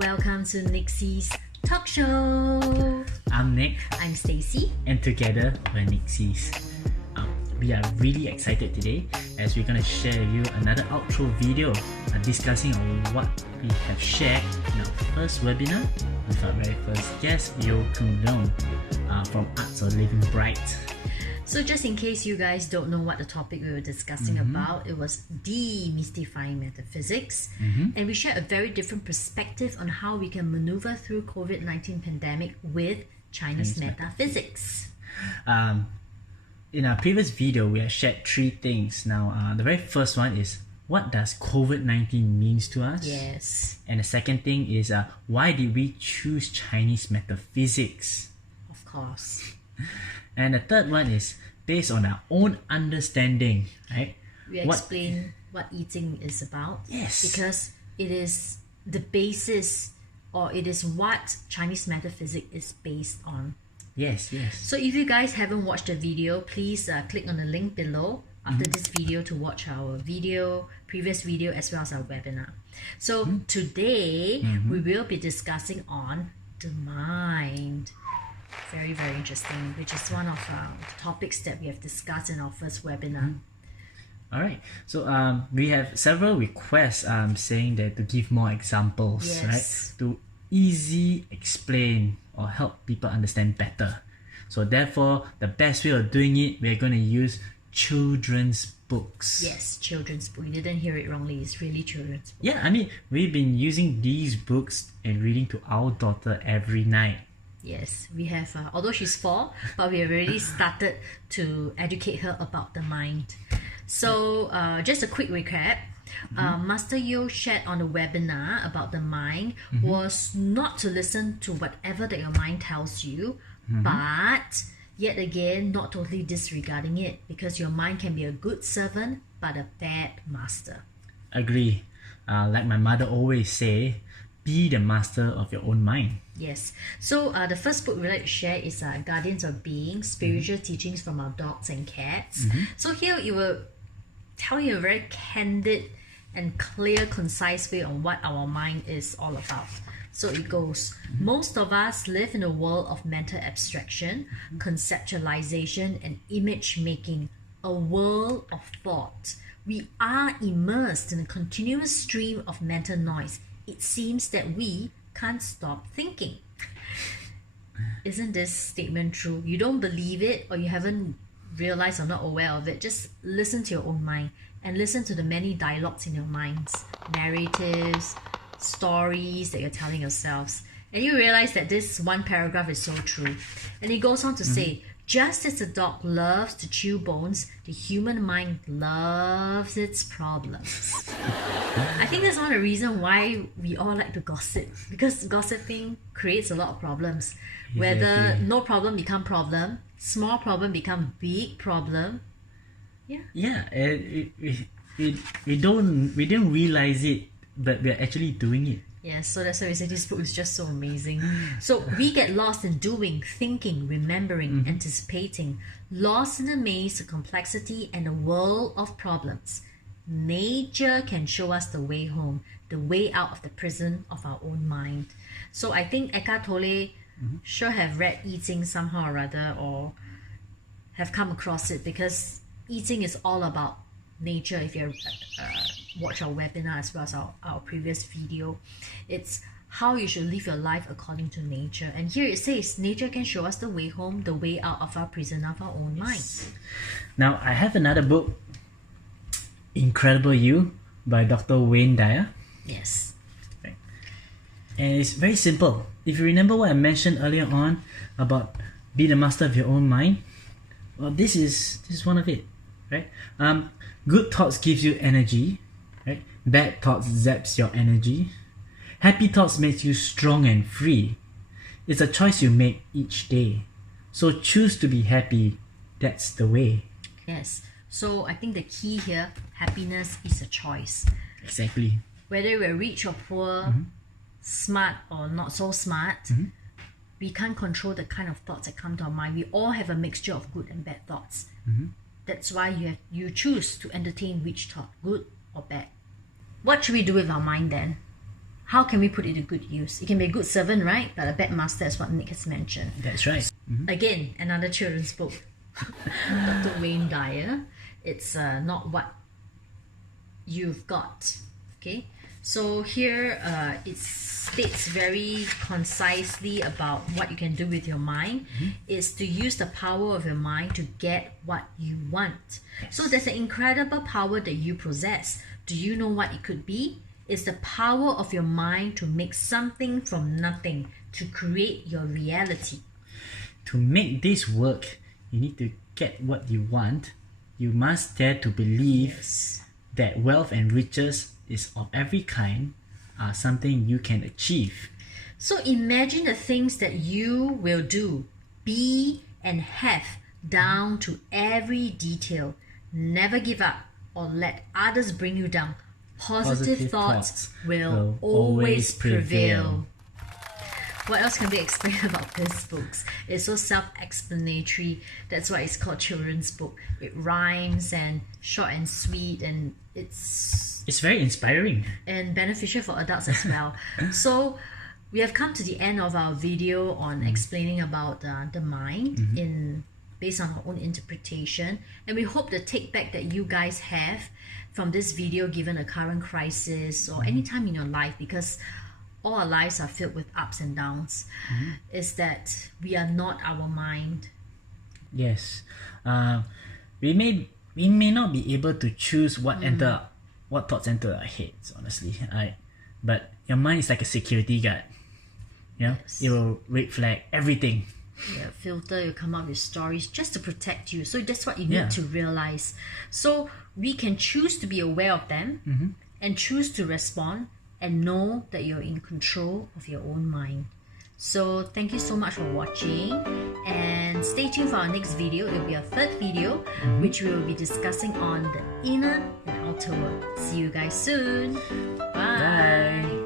Welcome to Niccy's talk show. I'm Nick, I'm Stacy. and together we're Niccy's. We are really excited today as we're going to share with you another outro video discussing on what we have shared in our first webinar with our very first guest, Khoon Leong from Arts of Living Bright. So just in case you guys don't know what the topic we were discussing about, it was demystifying metaphysics. And we shared a very different perspective on how we can maneuver through COVID-19 pandemic with Chinese metaphysics. In our previous video, we have shared three things. Now, the very first one is, what does COVID-19 means to us? Yes. And the second thing is, why did we choose Chinese metaphysics? Of course. And the third one is based on our own understanding, right? We explain what eating is about. Yes. Because it is the basis, or it is what Chinese metaphysics is based on. Yes. So if you guys haven't watched the video, please click on the link below after this video to watch our previous video as well as our webinar. So today we will be discussing on the mind. Very, very interesting, which is one of the topics that we have discussed in our first webinar. Alright, so we have several requests saying that to give more examples, right? To easy explain or help people understand better. So therefore, the best way of doing it, we're going to use children's books. Yes, children's book. You didn't hear it wrongly. It's really children's book. Yeah, I mean, we've been using these books and reading to our daughter every night. Yes, we have, although she's 4, but we have already started to educate her about the mind. So just a quick recap. Master Yo shared on the webinar about the mind was not to listen to whatever that your mind tells you, but yet again, not totally disregarding it, because your mind can be a good servant, but a bad master. Agree. Like my mother always say, be the master of your own mind. Yes. So the first book we like to share is Guardians of Being, Spiritual Teachings from Our Dogs and Cats. So here it will tell you a very candid and clear, concise way on what our mind is all about. So it goes, most of us live in a world of mental abstraction, conceptualization, and image making, a world of thought. We are immersed in a continuous stream of mental noise. It seems that we can't stop thinking. Isn't this statement true? You don't believe it, or you haven't realized or not aware of it, just listen to your own mind and listen to the many dialogues in your minds, narratives, stories that you're telling yourselves, and you realize that this one paragraph is so true. And it goes on to say, just as the dog loves to chew bones, the human mind loves its problems. I think that's one of the reasons why we all like to gossip, because gossiping creates a lot of problems. Whether no problem become problem, small problem become big problem. Yeah, we didn't realize it, but we're actually doing it. Yes, so that's why we say this book is just so amazing. So we get lost in doing, thinking, remembering, anticipating, lost in the maze of complexity and a world of problems. Nature can show us the way home, the way out of the prison of our own mind. So I think Eckhart Tolle sure have read Eating somehow or other, or have come across it, because eating is all about nature. If you watch our webinar as well as our previous video, it's how you should live your life according to nature. And here it says, nature can show us the way home, the way out of our prison of our own minds. Now, I have another book, Incredible You by Dr. Dyer. Yes. And it's very simple. If you remember what I mentioned earlier on about be the master of your own mind, well, this is one of it, right? Good thoughts gives you energy, right? Bad thoughts zaps your energy. Happy thoughts makes you strong and free. It's a choice you make each day. So choose to be happy. That's the way. Yes. So I think the key here, happiness is a choice. Exactly. Whether we're rich or poor, smart or not so smart, we can't control the kind of thoughts that come to our mind. We all have a mixture of good and bad thoughts. That's why you choose to entertain which thought, good or bad. What should we do with our mind then? how can we put it to good use? It can be a good servant, right? But a bad master is what Nick has mentioned. That's right. Again, another children's book. Dr. Wayne Dyer. It's Not What You've Got. Okay, so here it states very concisely about what you can do with your mind. Is to use the power of your mind to get what you want. So there's an incredible power that you possess. Do you know what it could be? It's the power of your mind to make something from nothing, to create your reality. To make this work, you need to get what you want. You must dare to believe that wealth and riches is of every kind are something you can achieve. So imagine the things that you will do, be and have down to every detail. Never give up or let others bring you down. Positive thoughts will always prevail. What else can we explain about these books? It's so self-explanatory. That's why it's called children's book. It rhymes and short and sweet, and it's very inspiring and beneficial for adults as well. So we have come to the end of our video on explaining about the mind based on our own interpretation, and we hope the take back that you guys have from this video, given a current crisis or any time in your life, because all our lives are filled with ups and downs, is that we are not our mind. Yes, we may not be able to choose what thoughts enter our heads, honestly. But your mind is like a security guard. You know, it will red flag everything. Yeah, filter, you come up with stories just to protect you. So that's what you need to realize. So we can choose to be aware of them and choose to respond and know that you're in control of your own mind. So thank you so much for watching, and stay tuned for our next video. It will be our third video, which we will be discussing on the inner and outer world. See you guys soon. Bye.